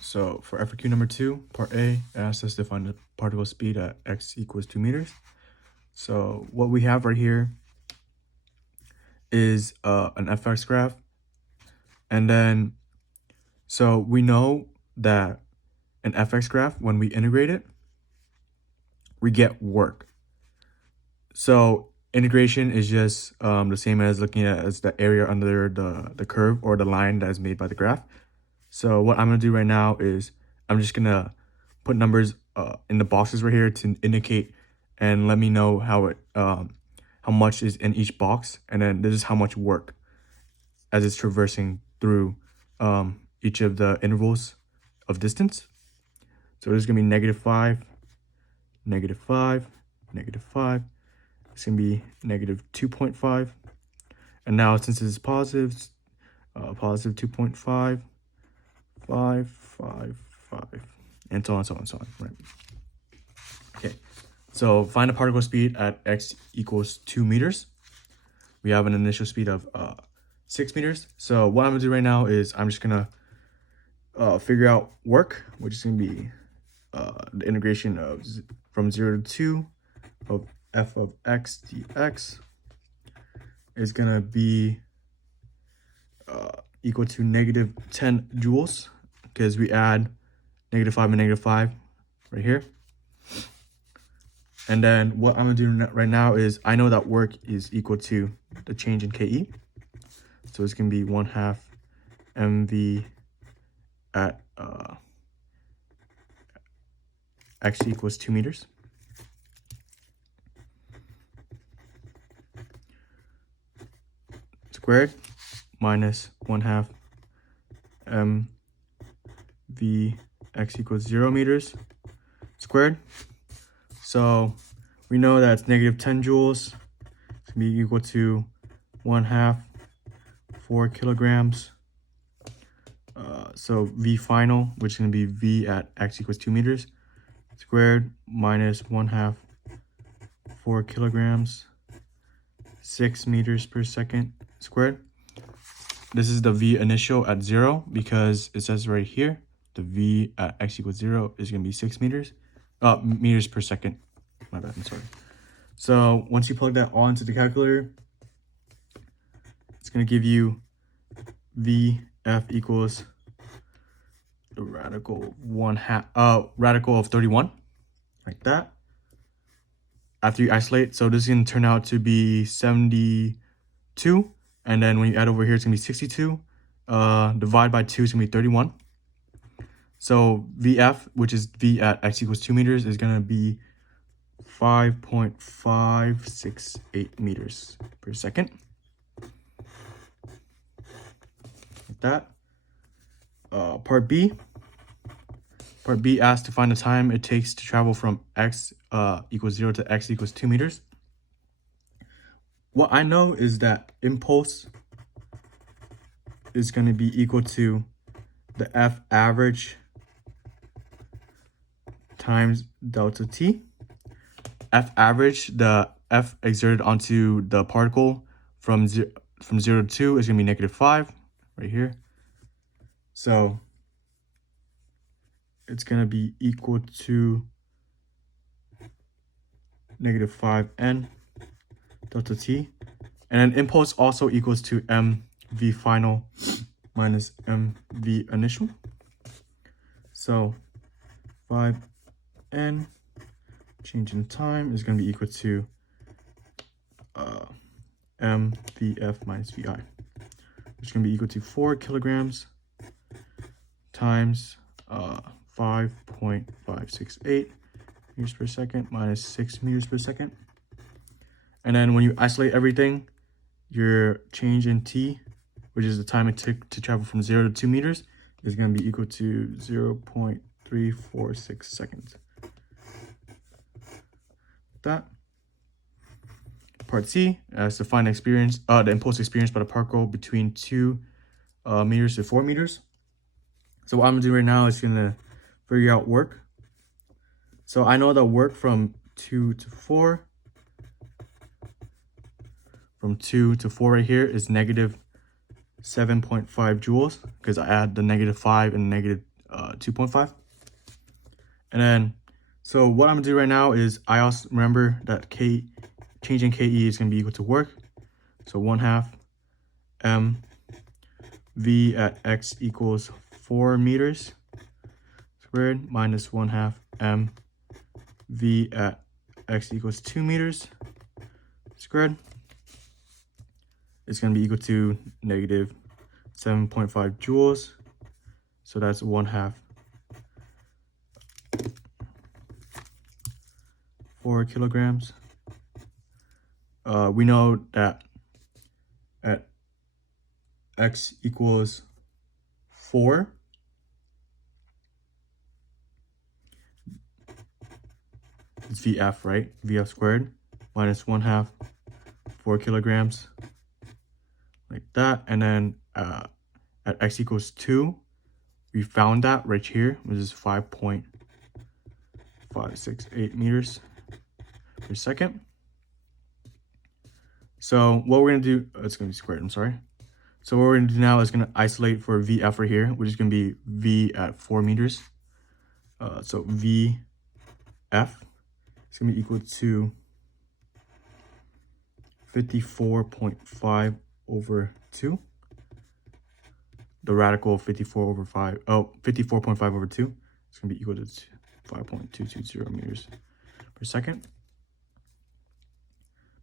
So for FRQ number 2, part A, it asks us to find the particle speed at x equals 2 meters. So what we have right here is an FX graph. And then, so we know that an FX graph, when we integrate it, we get work. So integration is just the same as looking at as the area under the curve or the line that is made by the graph. So what I'm going to do right now is I'm just going to put numbers in the boxes right here to indicate and let me know how much is in each box. And then this is how much work as it's traversing through each of the intervals of distance. So there's going to be -5, -5, -5. It's going to be -2.5. And now since it's positive, positive 2.5. 5, 5, 5, and so on, so on, so on, right? Okay, so find the particle speed at x equals 2 meters. We have an initial speed of 6 meters. So what I'm gonna do right now is I'm just gonna figure out work, which is gonna be the integration of from 0 to 2 of f of x dx is gonna be equal to -10 joules, because we add -5 and -5 right here. And then what I'm gonna do right now is I know that work is equal to the change in KE. So it's gonna be 1/2 mv at x equals 2 meters. Squared minus 1/2 mv x equals 0 meters squared. So we know that's -10 joules. It's gonna be equal to 1/2 4 kilograms. So V final, which is gonna be V at x equals 2 meters squared minus 1/2 4 kilograms 6 meters per second squared. This is the V initial at 0 because it says right here the V at x equals 0 is going to be 6 meters, meters per second. My bad, I'm sorry. So once you plug that all into the calculator, it's going to give you VF equals the radical of 31, like that. After you isolate, so this is going to turn out to be 72. And then when you add over here, it's going to be 62. Divide by 2 is going to be 31. So VF, which is V at x equals 2 meters, is going to be 5.568 meters per second. Like that. Part B. Part B asks to find the time it takes to travel from x equals 0 to x equals 2 meters. What I know is that impulse is going to be equal to the F average times delta T. F average, the F exerted onto the particle from 0 to 2 is going to be -5 right here. So it's going to be equal to -5n delta T. And then impulse also equals to mv final minus mv initial. So 5n change in time is going to be equal to mvf minus vi, which is going to be equal to 4 kilograms times 5.568 meters per second minus 6 meters per second. And then when you isolate everything, your change in t, which is the time it took to travel from 0 to 2 meters, is going to be equal to 0.346 seconds. That. Part C is to find the impulse experienced by the particle between 2 meters to 4 meters. So what I'm going to do right now is going to figure out work. So I know that work from 2 to 4, from 2 to 4 right here is -7.5 joules, because I add the -5 and 2.5. And then, so what I'm gonna do right now is I also remember that changing KE is gonna be equal to work. So 1/2 m v at x equals 4 meters squared minus 1/2 m v at x equals 2 meters squared is going to be equal to negative 7.5 joules. So that's 1/2 4 kilograms. We know that at x equals 4, it's VF, right? VF squared minus 1/2 4 kilograms, like that. And then at x equals 2, we found that right here, which is 5.568 meters per second. So what we're gonna do, it's gonna be squared, I'm sorry. So what we're gonna do now is gonna isolate for VF right here, which is gonna be V at 4 meters. So VF is gonna be equal to 54.5 over 2. The radical of 54.5 over 2 is gonna be equal to 5.220 meters per second.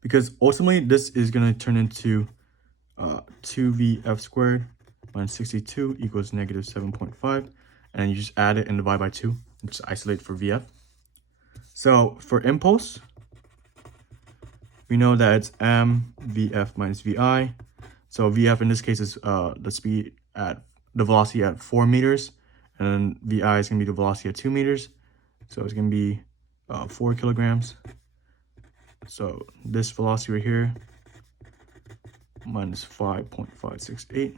Because ultimately this is gonna turn into 2VF squared minus 62 equals negative 7.5, and then you just add it and divide by 2 and just isolate for VF. So for impulse, we know that it's mVF minus VI. So VF in this case is the speed at the velocity at 4 meters, and then VI is gonna be the velocity at 2 meters. So it's gonna be 4 kilograms. So this velocity right here minus 5.568.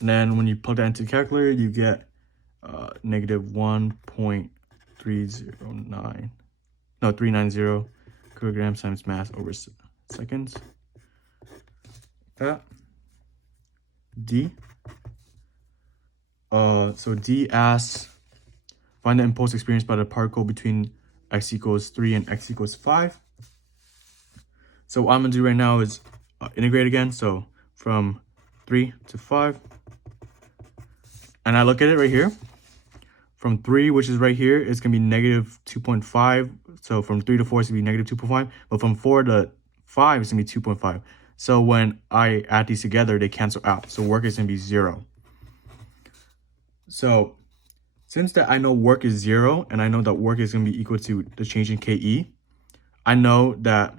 And then when you plug that into the calculator, you get negative 390 kilograms times mass over seconds. That D. So D asks, find the impulse experienced by the particle between x equals 3 and x equals 5. So what I'm gonna do right now is integrate again. So from 3 to 5. And I look at it right here. From 3, which is right here, it's gonna be negative 2.5. So from 3 to 4, it's gonna be negative 2.5. But from 4 to 5, it's gonna be 2.5. So when I add these together, they cancel out. So work is gonna be 0. So since that I know work is 0, and I know that work is gonna be equal to the change in KE, I know that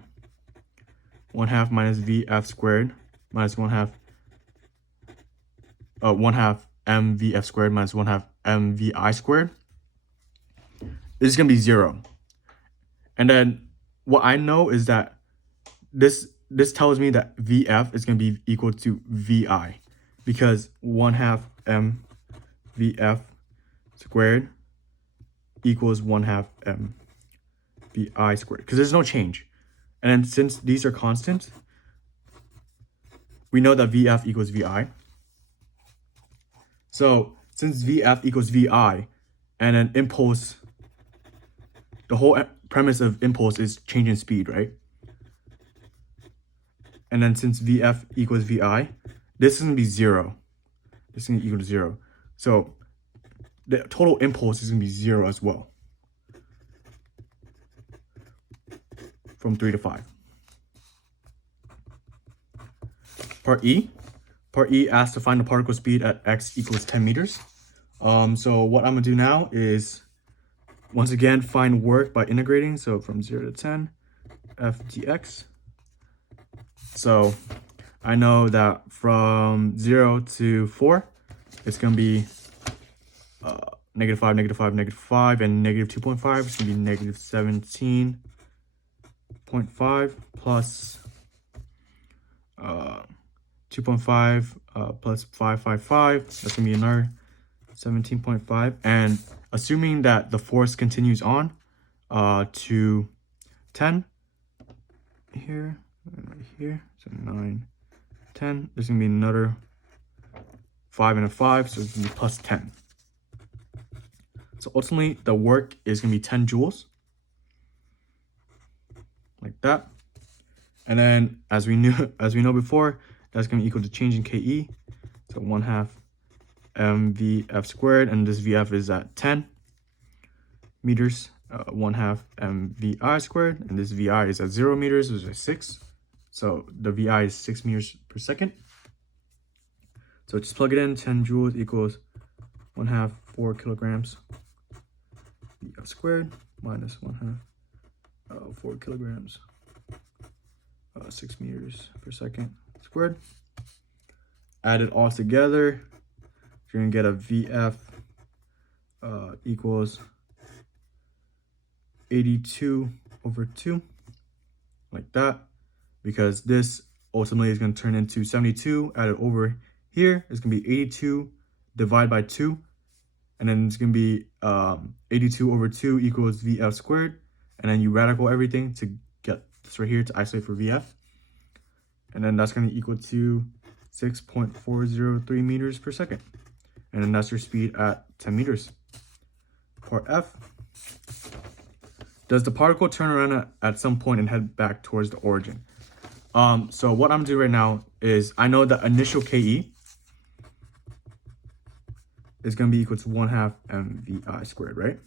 1/2 minus VF squared minus 1/2 MVF squared minus 1/2 MVI squared is gonna be 0. And then what I know is that this tells me that VF is gonna be equal to VI, because 1/2 MVF squared equals 1/2 MVI squared, because there's no change. And then since these are constants, we know that VF equals VI. So since VF equals VI, and an impulse, the whole premise of impulse is change in speed, right? And then since VF equals VI, this is gonna be 0. This is gonna equal to 0. So the total impulse is gonna be 0 as well. From 3 to 5. Part E asks to find the particle speed at x equals 10 meters. So what I'm gonna do now is, once again, find work by integrating. So from 0 to 10, f dx. So I know that from 0 to 4, it's gonna be negative 5, negative 5, negative 5, and negative 2.5. It's gonna be negative 17.5 plus 2.5 plus 555. That's gonna be another 17.5. And assuming that the force continues on to 10 here and right here, so 9, 10. There's gonna be another 5 and a 5, so it's gonna be plus 10. So ultimately, the work is going to be 10 joules, like that. And then, as we know before, that's going to equal the change in KE. So 1/2 mvf squared, and this VF is at 10 meters. 1/2 mvi squared, and this VI is at 0 meters, which is 6. So the VI is 6 meters per second. So just plug it in. 10 joules equals 1/2 4 kilograms VF squared minus 1/2 4 kilograms 6 meters per second squared. Add it all together, you're gonna get a VF equals 82/2, like that, because this ultimately is going to turn into 72 added over here. It's going to be 82 divided by 2, and then it's going to be 82/2 equals VF squared, and then you radical everything to get this right here to isolate for VF, and then that's going to equal to 6.403 meters per second, and then that's your speed at 10 meters. Part F. Does the particle turn around at some point and head back towards the origin? So what I'm doing right now is I know the initial KE is going to be equal to 1/2 mvi squared, right?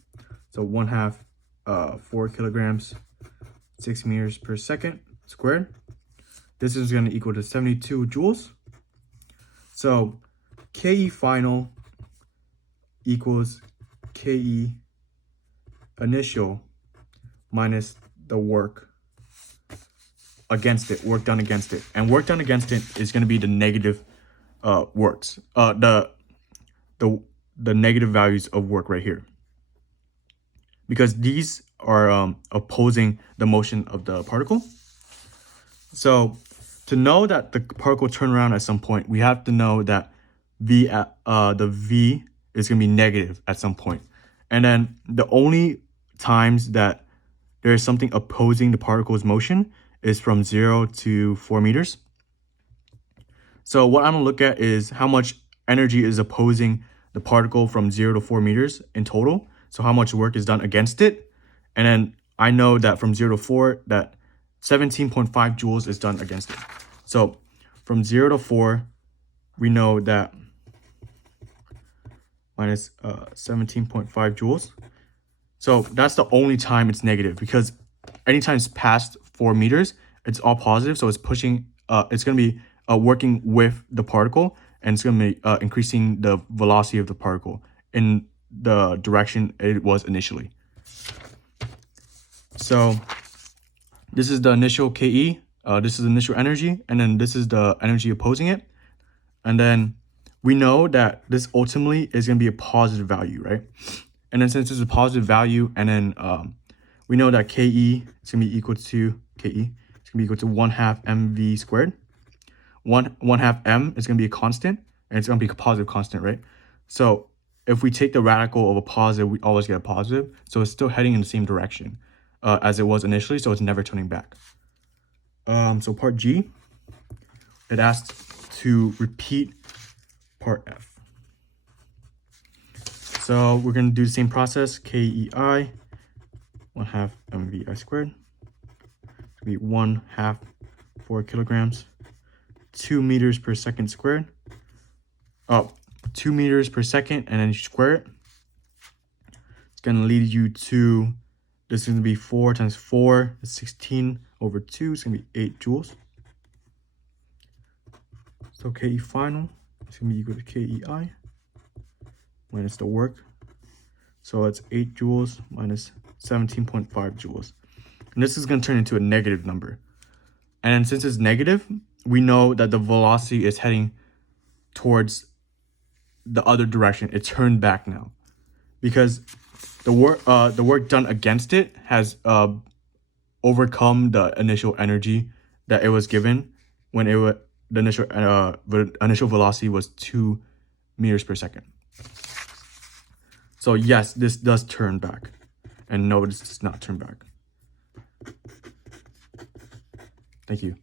So 1/2 4 kilograms 6 meters per second squared. This is going to equal to 72 joules. So KE final equals KE initial minus the work against it, work done against it. And work done against it is going to be the negative works, the negative values of work right here. Because these are opposing the motion of the particle. So to know that the particle turn around at some point, we have to know that the V is going to be negative at some point. And then the only times that there is something opposing the particle's motion is from 0 to 4 meters. So what I'm going to look at is how much energy is opposing the particle from 0 to 4 meters in total. So how much work is done against it. And then I know that from 0 to 4 that 17.5 joules is done against it. So from 0 to 4, we know that minus 17.5 joules. So that's the only time it's negative, because anytime it's past 4 meters, it's all positive. So it's pushing, it's going to be working with the particle, and it's going to be increasing the velocity of the particle in the direction it was initially. So this is the initial KE, this is the initial energy, and then this is the energy opposing it. And then we know that this ultimately is going to be a positive value, right? And then since it's a positive value, and then we know that KE is going to be equal to KE. It's going to be equal to 1/2 mv squared. 1/2 m is going to be a constant, and it's going to be a positive constant, right? So if we take the radical of a positive, we always get a positive. So it's still heading in the same direction as it was initially, so it's never turning back. So part G, it asks to repeat part F. So we're going to do the same process, KEI, 1/2 mvi squared. It's going to be 1/2 4 kilograms, 2 meters per second squared. 2 meters per second, and then you square it. It's going to lead you to, this is going to be 4 times 4 is 16/2. It's going to be 8 joules. So KE final is going to be equal to KEI minus the work. So it's 8 joules minus 17.5 joules. And this is going to turn into a negative number. And since it's negative, we know that the velocity is heading towards the other direction. It turned back now, because the work done against it has overcome the initial energy that it was given when the initial velocity was 2 meters per second. So yes, this does turn back, and no, this does not turn back. Thank you.